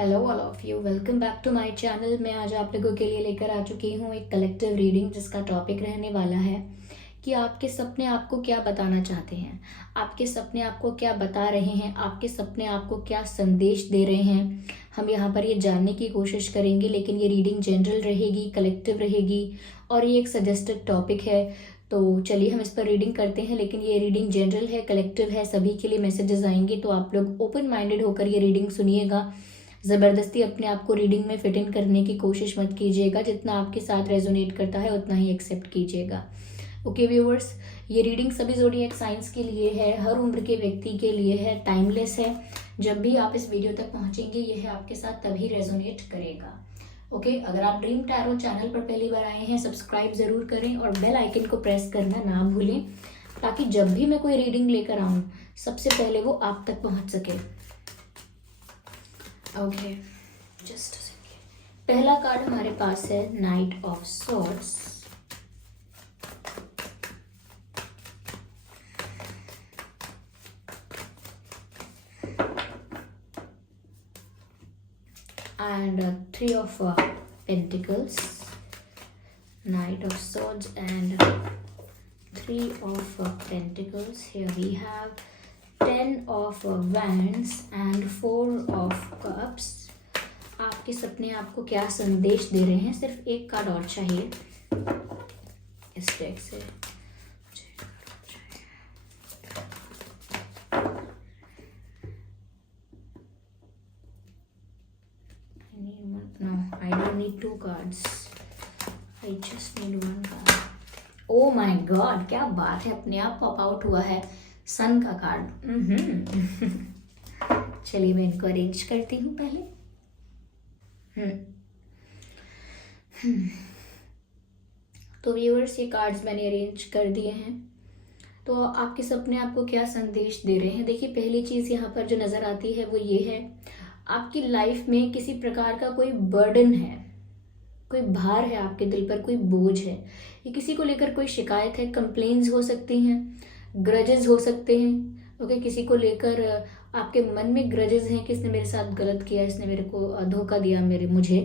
Hello all of you, welcome back to my channel. मैं आज आप लोगों के लिए लेकर आ चुकी हूँ एक कलेक्टिव रीडिंग जिसका टॉपिक रहने वाला है कि आपके सपने आपको क्या बताना चाहते हैं, आपके सपने आपको क्या बता रहे हैं, आपके सपने आपको क्या संदेश दे रहे हैं। हम यहाँ पर ये जानने की कोशिश करेंगे, लेकिन ये रीडिंग जनरल रहेगी, कलेक्टिव रहेगी और ये एक सजेस्टेड टॉपिक है। तो चलिए हम इस पर रीडिंग करते हैं, लेकिन ये रीडिंग जनरल है, कलेक्टिव है, सभी के लिए मैसेजेस आएंगे। तो आप लोग ओपन माइंडेड होकर ये रीडिंग सुनिएगा। ज़बरदस्ती अपने आप को रीडिंग में फिट इन करने की कोशिश मत कीजिएगा। जितना आपके साथ रेजोनेट करता है उतना ही एक्सेप्ट कीजिएगा। ओके व्यूअर्स, ये रीडिंग सभी ज़ोडिएक साइंस के लिए है, हर उम्र के व्यक्ति के लिए है, टाइमलेस है। जब भी आप इस वीडियो तक पहुंचेंगे यह आपके साथ तभी रेजोनेट करेगा। ओके, अगर आप ड्रीम टैरो चैनल पर पहली बार आए हैं, सब्सक्राइब ज़रूर करें और बेल आइकन को प्रेस करना ना भूलें, ताकि जब भी मैं कोई रीडिंग लेकर आऊँ सबसे पहले वो आप तक पहुँच सके। ओके, जस्ट पहला कार्ड हमारे पास है night of swords. and three of pentacles, knight of swords and three of pentacles. Here we have 10 of wands and 4 of cups. आपके सपने आपको क्या संदेश दे रहे हैं? सिर्फ एक कार्ड और चाहिए इस डेक से। No, I don't need 2 cards. I just need 1 card. Oh my God, क्या बात है, अपने आप पॉप आउट हुआ है सन का कार्ड। चलिए मैं इनको अरेंज करती हूँ पहले। तो व्यूअर्स, ये कार्ड्स मैंने अरेंज कर दिए हैं। तो आपके सपने आपको क्या संदेश दे रहे हैं? देखिए, पहली चीज़ यहाँ पर जो नज़र आती है वो ये है, आपकी लाइफ में किसी प्रकार का कोई बर्डन है, कोई भार है आपके दिल पर, कोई बोझ है। ये किसी को लेकर कोई शिकायत है, कंप्लेन्स हो सकती हैं, ग्रजेस हो सकते हैं। ओके, किसी को लेकर आपके मन में ग्रजेस हैं कि इसने मेरे साथ गलत किया, इसने मेरे को धोखा दिया, मुझे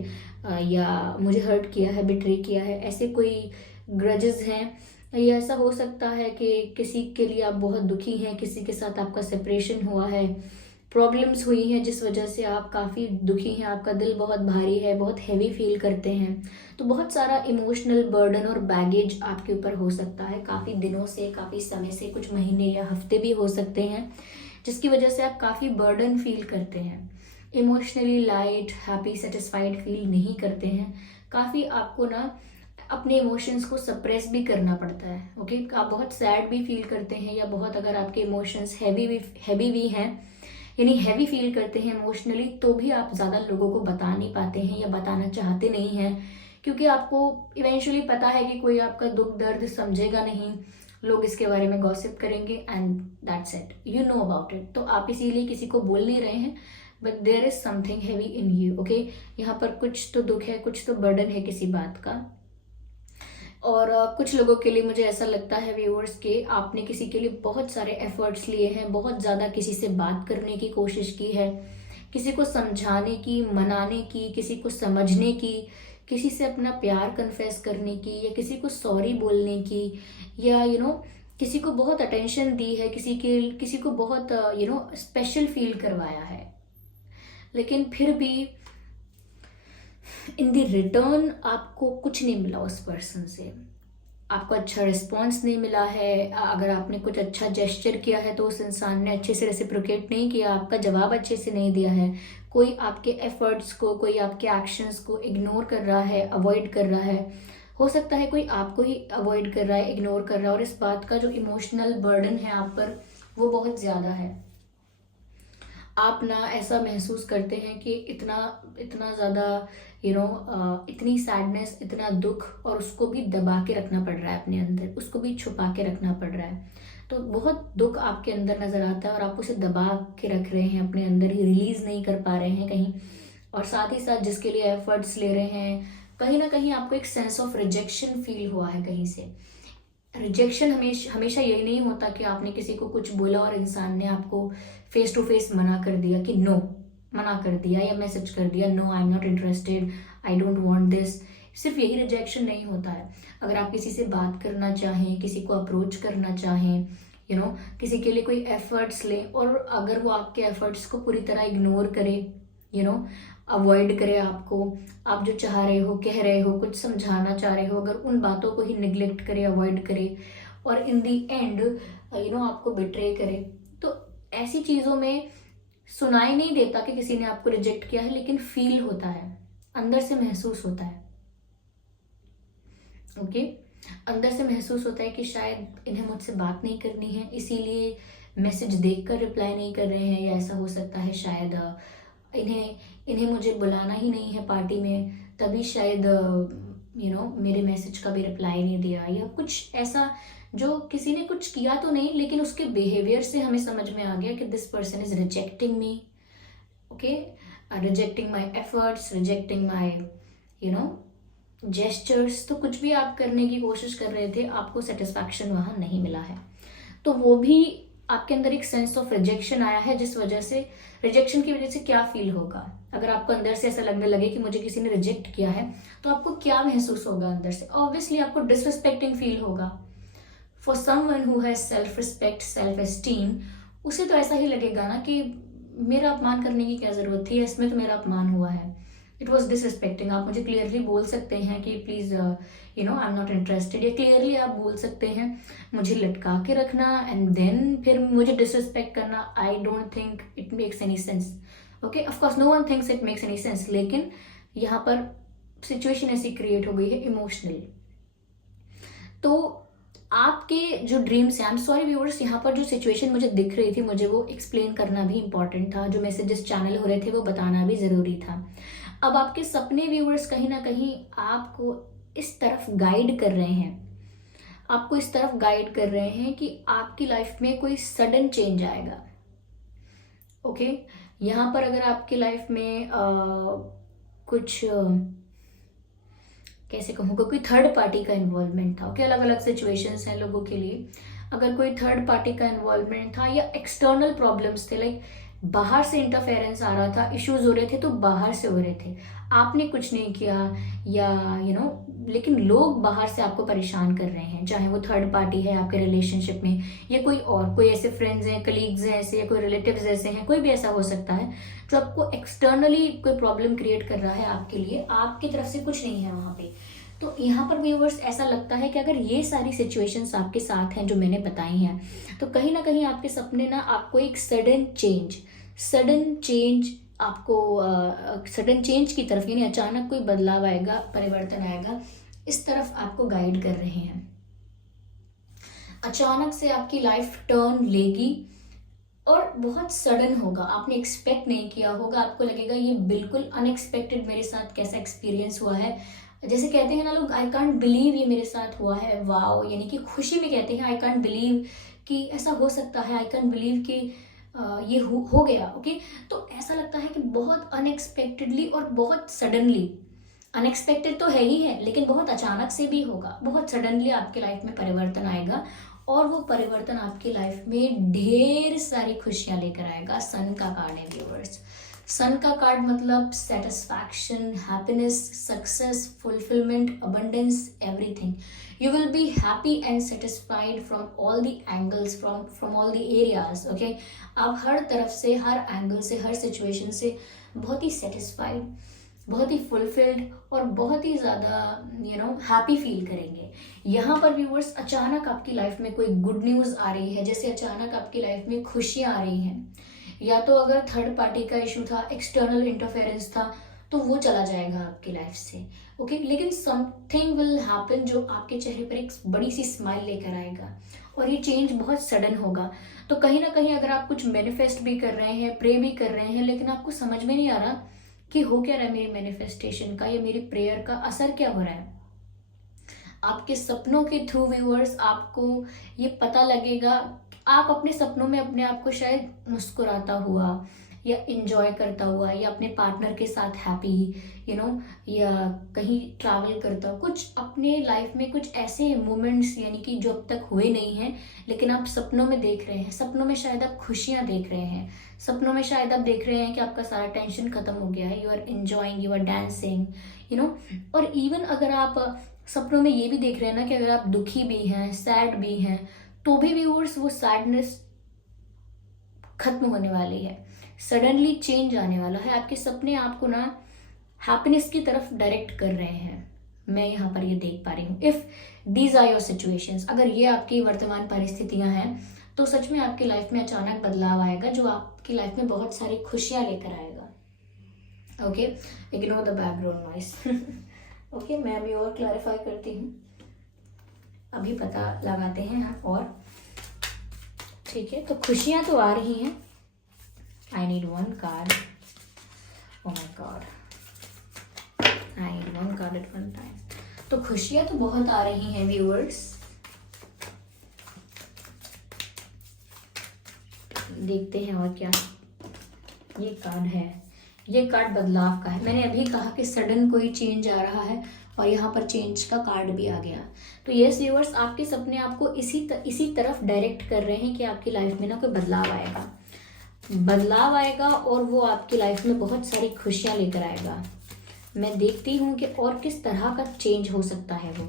या मुझे हर्ट किया है, बिट्रे किया है, ऐसे कोई ग्रजेस हैं। या ऐसा हो सकता है कि किसी के लिए आप बहुत दुखी हैं, किसी के साथ आपका सेपरेशन हुआ है, प्रॉब्लम्स हुई हैं जिस वजह से आप काफ़ी दुखी हैं, आपका दिल बहुत भारी है, बहुत हैवी फील करते हैं। तो बहुत सारा इमोशनल बर्डन और बैगेज आपके ऊपर हो सकता है, काफ़ी दिनों से, काफ़ी समय से, कुछ महीने या हफ्ते भी हो सकते हैं, जिसकी वजह से आप काफ़ी बर्डन फील करते हैं। Emotionally light, happy, satisfied feel नहीं करते हैं। काफ़ी आपको ना अपने इमोशंस को सप्रेस भी करना पड़ता है। ओके, आप बहुत सैड भी फील करते हैं, या बहुत अगर आपके इमोशंस हैवी भी हैं, यानी हैवी फील करते हैं इमोशनली, तो भी आप ज़्यादा लोगों को बता नहीं पाते हैं या बताना चाहते नहीं हैं, क्योंकि आपको इवेंचुअली पता है कि कोई आपका दुख दर्द समझेगा नहीं, लोग इसके बारे में गॉसिप करेंगे and that's it, you know about it. तो आप इसीलिए किसी को बोल नहीं रहे हैं, but there is something heavy in you. Okay, यहाँ पर कुछ तो दुख है, कुछ तो बर्डन है किसी बात का। और कुछ लोगों के लिए मुझे ऐसा लगता है व्यूअर्स कि आपने किसी के लिए बहुत सारे एफर्ट्स लिए हैं, बहुत ज़्यादा किसी से बात करने की कोशिश की है, किसी को समझाने की, मनाने की, किसी को समझने की, किसी से अपना प्यार कन्फेस करने की, या किसी को सॉरी बोलने की, या किसी को बहुत अटेंशन दी है, किसी को बहुत स्पेशल फील करवाया है। लेकिन फिर भी इन द रिटर्न आपको कुछ नहीं मिला उस पर्सन से, आपको अच्छा रिस्पॉन्स नहीं मिला है। अगर आपने कुछ अच्छा जेस्चर किया है तो उस इंसान ने अच्छे से रेसिप्रोकेट नहीं किया, आपका जवाब अच्छे से नहीं दिया है। कोई आपके एफर्ट्स को, कोई आपके एक्शंस को इग्नोर कर रहा है, अवॉइड कर रहा है। हो सकता है कोई आपको ही अवॉइड कर रहा है, इग्नोर कर रहा है, और इस बात का जो इमोशनल बर्डन है आप पर वो बहुत ज़्यादा है। आप ना ऐसा महसूस करते हैं कि इतना ज़्यादा इतनी सैडनेस, इतना दुख, और उसको भी दबा के रखना पड़ रहा है अपने अंदर, उसको भी छुपा के रखना पड़ रहा है। तो बहुत दुख आपके अंदर नज़र आता है और आप उसे दबा के रख रहे हैं अपने अंदर, ही रिलीज़ नहीं कर पा रहे हैं कहीं। और साथ ही साथ जिसके लिए एफर्ट्स ले रहे हैं, कहीं ना कहीं आपको एक सेंस ऑफ रिजेक्शन फील हुआ है कहीं से। रिजेक्शन हमेशा यही नहीं होता कि आपने किसी को कुछ बोला और इंसान ने आपको फेस टू फेस मना कर दिया कि नो, मना कर दिया या मैसेज कर दिया, no I am not interested, I don't want this. सिर्फ यही रिजेक्शन नहीं होता है। अगर आप किसी से बात करना चाहें, किसी को अप्रोच करना चाहें, किसी के लिए कोई एफर्ट्स लें, और अगर वो आपके एफर्ट्स को पूरी तरह इग्नोर करे, अवॉइड करे आपको, आप जो चाह रहे हो, कह रहे हो, कुछ समझाना चाह रहे हो, अगर उन बातों को ही निग्लेक्ट करे, अवॉइड करे, और इन दी एंड आपको बिट्रे करे, तो ऐसी चीज़ों में सुनाई नहीं देता कि किसी ने आपको रिजेक्ट किया है, लेकिन फील होता है, अंदर से महसूस होता है। ओके, अंदर से महसूस होता है कि शायद इन्हें मुझसे बात नहीं करनी है, इसीलिए मैसेज देखकर रिप्लाई नहीं कर रहे हैं, या ऐसा हो सकता है शायद इन्हें मुझे बुलाना ही नहीं है पार्टी में, तभी शायद मेरे मैसेज का भी रिप्लाई नहीं दिया, या कुछ ऐसा जो किसी ने कुछ किया तो नहीं, लेकिन उसके बिहेवियर से हमें समझ में आ गया कि this person is rejecting me. Okay, rejecting my efforts, rejecting my gestures. तो कुछ भी आप करने की कोशिश कर रहे थे, आपको सेटिस्फैक्शन वहां नहीं मिला है, तो वो भी आपके अंदर एक सेंस ऑफ रिजेक्शन आया है, जिस वजह से, रिजेक्शन की वजह से क्या फील होगा। अगर आपको अंदर से ऐसा लगने लगे कि मुझे किसी ने रिजेक्ट किया है, तो आपको क्या महसूस होगा अंदर से? ऑब्वियसली आपको डिसरिस्पेक्टिंग फील होगा। For someone who has self respect, self esteem, उसे तो ऐसा ही लगेगा ना कि मेरा अपमान करने की क्या जरूरत थी, इसमें तो मेरा अपमान हुआ है, इट वॉज डिसरिस्पेक्टिंग। आप मुझे क्लियरली बोल सकते हैं कि please I am not interested, या क्लियरली आप बोल सकते हैं मुझे लटका के रखना एंड देन फिर मुझे डिसरिस्पेक्ट करना। I don't think it makes any sense. Okay, of course no one thinks it makes any sense, लेकिन यहाँ पर सिचुएशन ऐसी क्रिएट हो गई है इमोशनली। तो आपके जो ड्रीम्स हैं, आई एम सॉरी व्यूअर्स, यहाँ पर जो सिचुएशन मुझे दिख रही थी, मुझे वो एक्सप्लेन करना भी इंपॉर्टेंट था, जो मैसेजेस चैनल हो रहे थे वो बताना भी जरूरी था। अब आपके सपने व्यूअर्स कहीं ना कहीं आपको इस तरफ गाइड कर रहे हैं, आपको इस तरफ गाइड कर रहे हैं कि आपकी लाइफ में कोई सडन चेंज आएगा। ओके, यहाँ पर अगर आपकी लाइफ में कुछ कैसे कहूँगा, कोई थर्ड पार्टी का इन्वॉल्वमेंट था। ओके, अलग अलग सिचुएशंस हैं लोगों के लिए। अगर कोई थर्ड पार्टी का इन्वॉल्वमेंट था, या एक्सटर्नल प्रॉब्लम्स थे, लाइक बाहर से इंटरफेरेंस आ रहा था, इश्यूज हो रहे थे तो बाहर से हो रहे थे, आपने कुछ नहीं किया, या लेकिन लोग बाहर से आपको परेशान कर रहे हैं, चाहे वो थर्ड पार्टी है आपके रिलेशनशिप में, या कोई ऐसे फ्रेंड्स हैं, कलीग्स हैं ऐसे, या कोई रिलेटिव्स ऐसे हैं, कोई भी ऐसा हो सकता है जो आपको एक्सटर्नली कोई प्रॉब्लम क्रिएट कर रहा है आपके लिए, आपकी तरफ से कुछ नहीं है वहां पे। तो यहाँ पर व्यूअर्स ऐसा लगता है कि अगर ये सारी सिचुएशंस आपके साथ हैं जो मैंने बताई हैं, तो कहीं ना कहीं आपके सपने ना आपको एक सडन चेंज आपको सडन चेंज की तरफ, यानी अचानक कोई बदलाव आएगा, परिवर्तन आएगा, इस तरफ आपको गाइड कर रहे हैं। अचानक से आपकी लाइफ टर्न लेगी और बहुत सडन होगा, आपने एक्सपेक्ट नहीं किया होगा, आपको लगेगा ये बिल्कुल अनएक्सपेक्टेड मेरे साथ कैसा एक्सपीरियंस हुआ है। जैसे कहते हैं ना लोग, आई कांट बिलीव ये मेरे साथ हुआ है, वाओ, यानी कि खुशी में कहते हैं आई कांट बिलीव कि ऐसा हो सकता है, आई कांट बिलीव कि ये हो गया। ओके, तो ऐसा लगता है कि बहुत अनएक्सपेक्टेडली और बहुत सडनली, अनएक्सपेक्टेड तो है ही है, लेकिन बहुत अचानक से भी होगा, बहुत सडनली आपके लाइफ में परिवर्तन आएगा, और वो परिवर्तन आपकी लाइफ में ढेर सारी खुशियां लेकर आएगा। सन का कार्ड है व्यूअर्स, सन का कार्ड मतलब satisfaction, happiness, success, fulfilment, abundance, everything. You will be happy and satisfied from all the angles, from all the areas. Okay, आप हर तरफ से, हर एंगल से, हर सिचुएशन से बहुत ही सेटिस्फाइड, बहुत ही फुलफिल्ड और बहुत ही ज़्यादा हैप्पी फील करेंगे। यहाँ पर व्यूअर्स अचानक आपकी लाइफ में कोई गुड न्यूज़ आ रही है, जैसे अचानक आपकी लाइफ में खुशियाँ आ रही हैं, या तो अगर थर्ड पार्टी का इशू था, एक्सटर्नल इंटरफेरेंस था, तो वो चला जाएगा आपकी लाइफ से। ओके, लेकिन समथिंग विल हैपन जो आपके चेहरे पर एक बड़ी सी स्माइल लेकर आएगा, और ये चेंज बहुत सडन होगा। तो कहीं ना कहीं अगर आप कुछ मैनिफेस्ट भी कर रहे हैं, प्रे भी कर रहे हैं, लेकिन आपको समझ में नहीं आ रहा कि हो क्या रहा है मेरी मैनिफेस्टेशन का, या मेरी प्रेयर का असर क्या हो रहा है, आपके सपनों के थ्रू व्यूअर्स आपको ये पता लगेगा। आप अपने सपनों में अपने आप को शायद मुस्कुराता हुआ, या इंजॉय करता हुआ, या अपने पार्टनर के साथ हैप्पी, या कहीं ट्रैवल करता हुआ, कुछ अपने लाइफ में कुछ ऐसे मोमेंट्स यानी कि जो अब तक हुए नहीं हैं लेकिन आप सपनों में देख रहे हैं। सपनों में शायद आप खुशियां देख रहे हैं, सपनों में शायद आप देख रहे हैं कि आपका सारा टेंशन खत्म हो गया है, you are enjoying, you are dancing, और इवन अगर आप सपनों में ये भी देख रहे हैं ना कि अगर आप दुखी भी हैं, सैड भी हैं, तो भी व्यूअर्स वो सैडनेस खत्म होने वाली है, सडनली चेंज आने वाला है। आपके सपने आपको ना हैप्पीनेस की तरफ डायरेक्ट कर रहे हैं, मैं यहाँ पर ये देख पा रही हूँ। If these are your situations, अगर ये आपकी वर्तमान परिस्थितियां हैं, तो सच में आपकी लाइफ में अचानक बदलाव आएगा जो आपकी लाइफ में बहुत सारी खुशियां लेकर आएगा। Okay, ignore the background noise. Okay, मैं अभी और क्लैरिफाई करती हूँ, अभी पता लगाते हैं हम और। ठीक है, तो खुशियां तो आ रही हैं। I need one card, oh my God, I need one card at one time. तो खुशियां तो बहुत आ रही हैं व्यूअर्स, देखते हैं और क्या। ये कार्ड है, ये कार्ड बदलाव का है। मैंने अभी कहा कि सडन कोई चेंज आ रहा है और यहाँ पर चेंज का कार्ड भी आ गया। तो यस व्यूअर्स, आपके सपने आपको इसी तरफ डायरेक्ट कर रहे हैं कि आपकी लाइफ में ना कोई बदलाव आएगा और वो आपकी लाइफ में बहुत सारी खुशियां लेकर आएगा। मैं देखती हूँ कि और किस तरह का चेंज हो सकता है वो।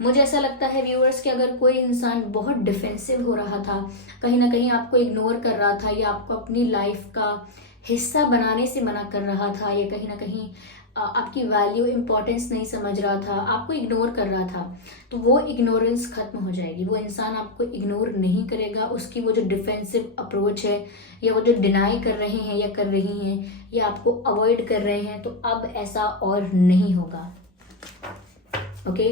मुझे ऐसा लगता है व्यूअर्स कि अगर कोई इंसान बहुत डिफेंसिव हो रहा था, कहीं ना कहीं आपको इग्नोर कर रहा था, या आपको अपनी लाइफ का हिस्सा बनाने से मना कर रहा था, या कहीं ना कहीं आपकी वैल्यू इंपॉर्टेंस नहीं समझ रहा था, आपको इग्नोर कर रहा था, तो वो इग्नोरेंस खत्म हो जाएगी। वो इंसान आपको इग्नोर नहीं करेगा। उसकी वो जो डिफेंसिव अप्रोच है, या वो जो डिनाई कर रहे हैं या कर रही हैं, या आपको अवॉइड कर रहे हैं, तो अब ऐसा और नहीं होगा। Okay,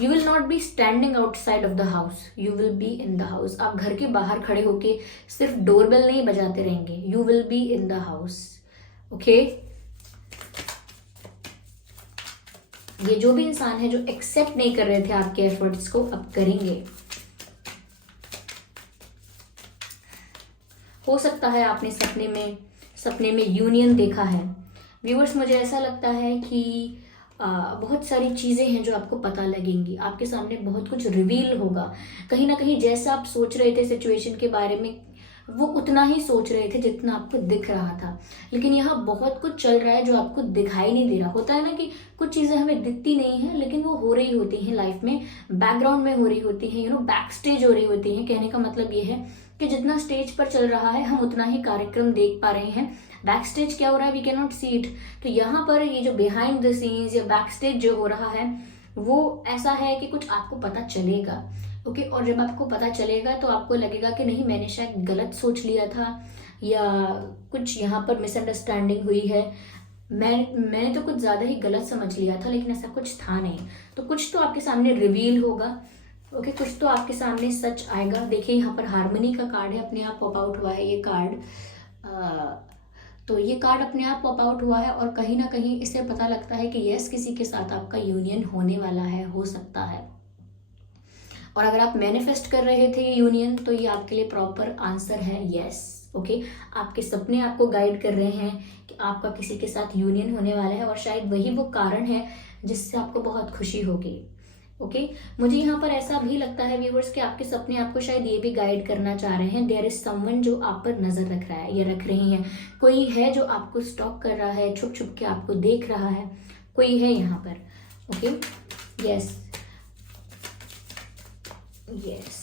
you will not be standing outside of the house, you will be in the house. आप घर के बाहर खड़े होके सिर्फ डोरबेल नहीं बजाते रहेंगे, you will be in the house. Okay, ये जो भी इंसान है जो एक्सेप्ट नहीं कर रहे थे आपके एफर्ट्स को, अब करेंगे। हो सकता है आपने सपने में यूनियन देखा है। व्यूअर्स, मुझे ऐसा लगता है कि बहुत सारी चीजें हैं जो आपको पता लगेंगी, आपके सामने बहुत कुछ रिवील होगा। कहीं ना कहीं जैसा आप सोच रहे थे सिचुएशन के बारे में, वो उतना ही सोच रहे थे जितना आपको दिख रहा था, लेकिन यहाँ बहुत कुछ चल रहा है जो आपको दिखाई नहीं दे रहा। होता है ना कि कुछ चीजें हमें दिखती नहीं है लेकिन वो हो रही होती हैं लाइफ में, बैकग्राउंड में हो रही होती हैं, बैक स्टेज हो रही होती हैं। कहने का मतलब ये है कि जितना स्टेज पर चल रहा है हम उतना ही कार्यक्रम देख पा रहे हैं, बैक स्टेज क्या हो रहा है we can not see it. तो यहाँ पर ये जो बिहाइंड द सीन्स या बैक स्टेज जो हो रहा है वो ऐसा है कि कुछ आपको पता चलेगा। ओके, और जब आपको पता चलेगा तो आपको लगेगा कि नहीं, मैंने शायद गलत सोच लिया था, या कुछ यहाँ पर मिसअंडरस्टैंडिंग हुई है, मैंने तो कुछ ज्यादा ही गलत समझ लिया था, लेकिन ऐसा कुछ था नहीं। तो कुछ तो आपके सामने रिवील होगा। ओके, कुछ तो आपके सामने सच आएगा। देखिए यहाँ पर हार्मनी का कार्ड है, अपने आप पॉप आउट हुआ है ये कार्ड। तो ये कार्ड अपने आप पॉप आउट हुआ है और कहीं ना कहीं इससे पता लगता है कि यस, किसी के साथ आपका यूनियन होने वाला है, हो सकता है। और अगर आप मैनिफेस्ट कर रहे थे ये यूनियन, तो ये आपके लिए प्रॉपर आंसर है यस। ओके, आपके सपने आपको गाइड कर रहे हैं कि आपका किसी के साथ यूनियन होने वाला है, और शायद वही वो कारण है जिससे आपको बहुत खुशी होगी। ओके, मुझे यहाँ पर ऐसा भी लगता है व्यूअर्स कि आपके सपने आपको शायद ये भी गाइड करना चाह रहे हैं, देयर इज समवन जो आप पर नजर रख रहा है या रख रही हैं। कोई है जो आपको स्टॉक कर रहा है, छुप छुप के आपको देख रहा है, कोई है यहाँ पर। ओके, यस यस,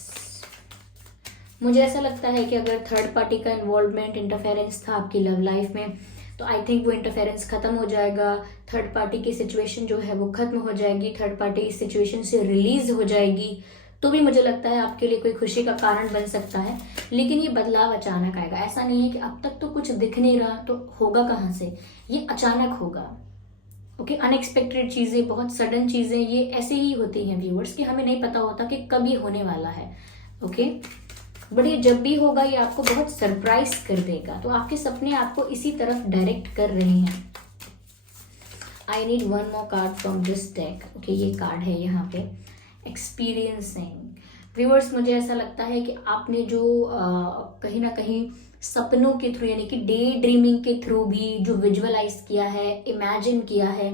मुझे ऐसा लगता है कि अगर थर्ड पार्टी का इन्वॉल्वमेंट, इंटरफेरेंस था आपकी लव लाइफ में, तो आई थिंक वो इंटरफेरेंस खत्म हो जाएगा। थर्ड पार्टी की सिचुएशन जो है वो खत्म हो जाएगी, थर्ड पार्टी इस सिचुएशन से रिलीज हो जाएगी। तो भी मुझे लगता है आपके लिए कोई खुशी का कारण बन सकता है, लेकिन ये बदलाव अचानक आएगा। ऐसा नहीं है कि अब तक तो कुछ दिख नहीं रहा, तो होगा कहाँ से, ये अचानक होगा। ओके, अनएक्सपेक्टेड चीजें, बहुत सडन चीजें, ये ऐसे ही होती हैं व्यूअर्स कि हमें नहीं पता होता कि कब ये होने वाला है। ओके, बट ये जब भी होगा ये आपको बहुत सरप्राइज कर देगा। तो आपके सपने आपको इसी तरफ डायरेक्ट कर रहे हैं। I need one more card from this deck. Okay, ये कार्ड है यहाँ पे एक्सपीरियंसिंग। व्यूअर्स मुझे ऐसा लगता है कि आपने जो कहीं ना कहीं सपनों के थ्रू यानी कि डे ड्रीमिंग के थ्रू भी जो विजुअलाइज किया है, इमेजिन किया है,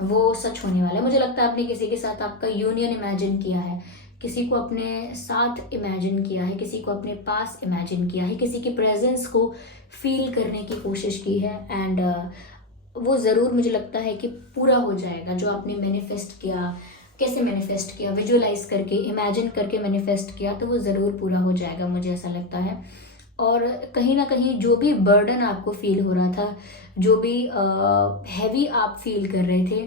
वो सच होने वाला है। मुझे लगता है आपने किसी के साथ आपका यूनियन इमेजिन किया है, किसी को अपने साथ इमेजिन किया है, किसी को अपने पास इमेजिन किया है, किसी की प्रेजेंस को फील करने की कोशिश की है, एंड वो ज़रूर मुझे लगता है कि पूरा हो जाएगा। जो आपने मैनिफेस्ट किया, कैसे मैनिफेस्ट किया, विजुअलाइज करके, इमेजिन करके मैनिफेस्ट किया, तो वो ज़रूर पूरा हो जाएगा, मुझे ऐसा लगता है। और कहीं ना कहीं जो भी बर्डन आपको फील हो रहा था, जो भी हैवी आप फील कर रहे थे,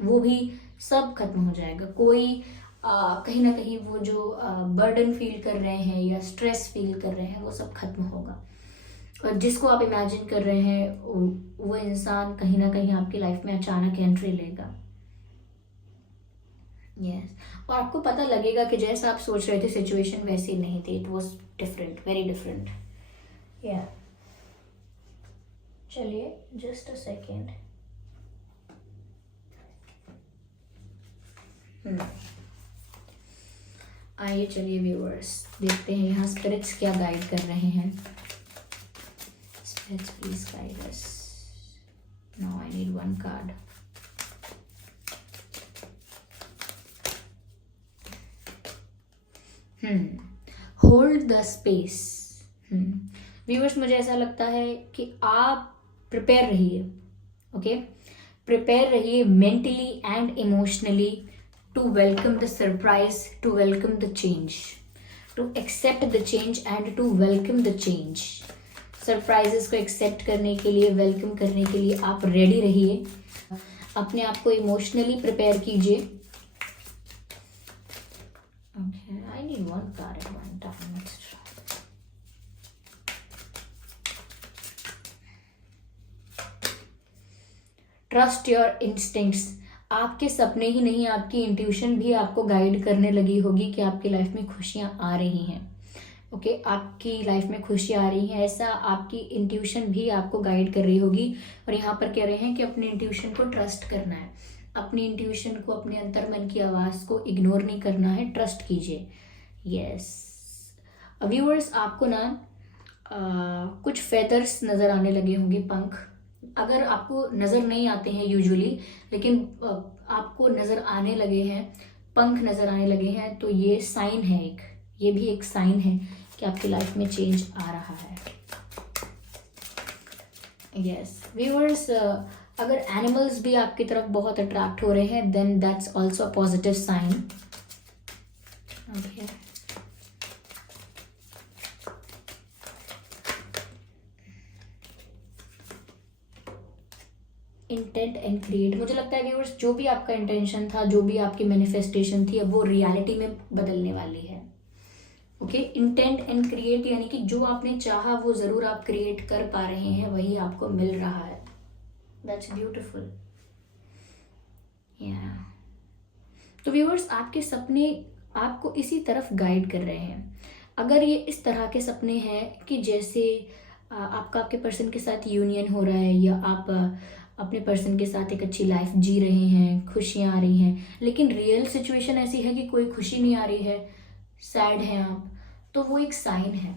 वो भी सब खत्म हो जाएगा। कोई कहीं ना कहीं वो जो बर्डन फील कर रहे हैं या स्ट्रेस फील कर रहे हैं, वो सब खत्म होगा। और जिसको आप इमेजिन कर रहे हैं, वो इंसान कहीं ना कहीं आपकी लाइफ में अचानक एंट्री लेगा। यस और आपको पता लगेगा कि जैसा आप सोच रहे थे सिचुएशन वैसी नहीं थी, it was different, very different. या चलिए जस्ट अ सेकेंड। आइए चलिए व्यूअर्स, देखते हैं यहाँ स्पिरिट्स क्या गाइड कर रहे हैं। Spirits please guide us. Now I need one card. Hold the space. Viewers मुझे ऐसा लगता है कि आप प्रिपेयर रहिए, ओके, प्रिपेयर रहिए mentally and emotionally to welcome the surprise, to welcome the change, to accept the change and to welcome the change. Surprises को accept करने के लिए, वेलकम करने के लिए आप रेडी रहिए, अपने आप को इमोशनली प्रिपेयर कीजिए। Okay, I need one card at one time extra. Trust your instincts. आपके सपने ही नहीं, आपकी इंट्यूशन भी आपको गाइड करने लगी होगी कि आपकी लाइफ में खुशियां आ रही हैं। ओके, आपकी लाइफ में खुशियां आ रही हैं, ऐसा आपकी इंट्यूशन भी आपको गाइड कर रही होगी। और यहाँ पर कह रहे हैं कि अपने इंट्यूशन को ट्रस्ट करना है, अपनी इंट्यूशन को, अपने अंतर्मन की आवाज़ को इग्नोर नहीं करना है, ट्रस्ट कीजिए। यस व्यूअर्स, आपको ना कुछ फेदर्स नज़र आने लगे होंगे, पंख। अगर आपको नज़र नहीं आते हैं यूजुअली, लेकिन आपको नज़र आने लगे हैं, पंख नज़र आने लगे हैं, तो ये साइन है एक, ये भी एक साइन है कि आपकी लाइफ में चेंज आ रहा है। यस व्यूअर्स, अगर एनिमल्स भी आपकी तरफ बहुत अट्रैक्ट हो रहे हैं, then that's also a positive sign. Okay, intent and create. मुझे लगता है व्यूअर्स, जो भी आपका इंटेंशन था, जो भी आपकी मैनिफेस्टेशन थी, अब वो रियलिटी में बदलने वाली है। ओके, इंटेंट एंड क्रिएट यानी कि जो आपने चाहा वो ज़रूर आप क्रिएट कर पा रहे हैं, वही आपको मिल रहा है। That's beautiful. या तो व्यूअर्स, आपके सपने आपको इसी तरफ गाइड कर रहे हैं। अगर ये इस तरह के सपने हैं कि जैसे आपका आपके पर्सन के साथ यूनियन हो रहा है, या आप अपने पर्सन के साथ एक अच्छी लाइफ जी रहे हैं, खुशियाँ आ रही हैं, लेकिन रियल सिचुएशन ऐसी है कि कोई खुशी नहीं आ रही है, सैड हैं आप, तो वो एक साइन है।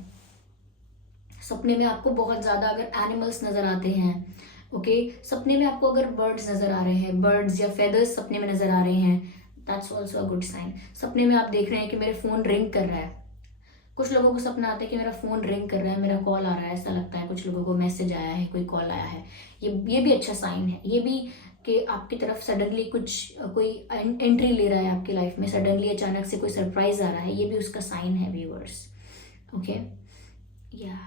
सपने में आपको बहुत ज़्यादा अगर एनिमल्स नज़र आते हैं, ओके, सपने में आपको अगर बर्ड्स नज़र आ रहे हैं, बर्ड्स या फेदर्स सपने में नज़र आ रहे हैं, that's also a good sign. सपने में आप देख रहे हैं कि मेरे फ़ोन रिंग कर रहा है, कुछ लोगों को सपना आता है कि मेरा फ़ोन रिंग कर रहा है, मेरा कॉल आ रहा है, ऐसा लगता है, कुछ लोगों को मैसेज आया है, कोई कॉल आया है, ये भी अच्छा साइन है। ये भी कि आपकी तरफ सडनली कोई एंट्री ले रहा है आपकी लाइफ में, सडनली अचानक से कोई सरप्राइज आ रहा है, ये भी उसका साइन है व्यूअर्स। ओके, या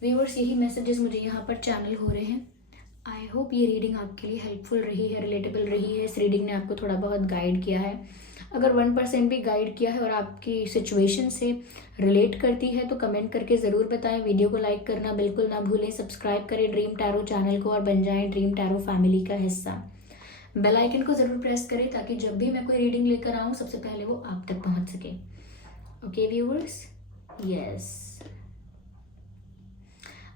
व्यूअर्स, यही मैसेजेस मुझे यहाँ पर चैनल हो रहे हैं। आई होप ये रीडिंग आपके लिए हेल्पफुल रही है, रिलेटेबल रही है, इस रीडिंग ने आपको थोड़ा बहुत गाइड किया है। अगर 1% भी गाइड किया है और आपकी सिचुएशन से रिलेट करती है तो कमेंट करके ज़रूर बताएं। वीडियो को लाइक करना बिल्कुल ना भूलें, सब्सक्राइब करें ड्रीम टैरो चैनल को और बन जाएं ड्रीम टैरो फैमिली का हिस्सा। बेल आइकन को ज़रूर प्रेस करें ताकि जब भी मैं कोई रीडिंग लेकर आऊँ सबसे पहले वो आप तक पहुँच सके। ओके व्यूअर्स, यस,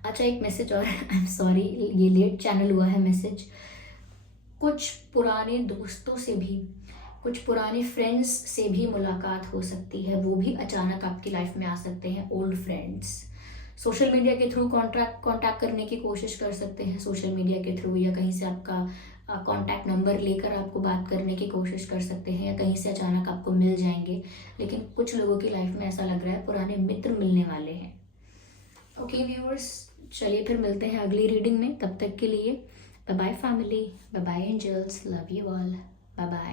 अच्छा, एक मैसेज और, आई एम सॉरी, ये लेट चैनल हुआ है मैसेज। कुछ पुराने दोस्तों से भी, कुछ पुराने फ्रेंड्स से भी मुलाकात हो सकती है, वो भी अचानक आपकी लाइफ में आ सकते हैं, ओल्ड फ्रेंड्स। सोशल मीडिया के थ्रू कांटेक्ट करने की कोशिश कर सकते हैं, सोशल मीडिया के थ्रू, या कहीं से आपका कांटेक्ट नंबर लेकर आपको बात करने की कोशिश कर सकते हैं, या कहीं से अचानक आपको मिल जाएंगे। लेकिन कुछ लोगों की लाइफ में ऐसा लग रहा है पुराने मित्र मिलने वाले हैं। ओके व्यूअर्स, चलिए फिर मिलते हैं अगली रीडिंग में। तब तक के लिए bye bye family, bye bye angels, love you all, bye bye.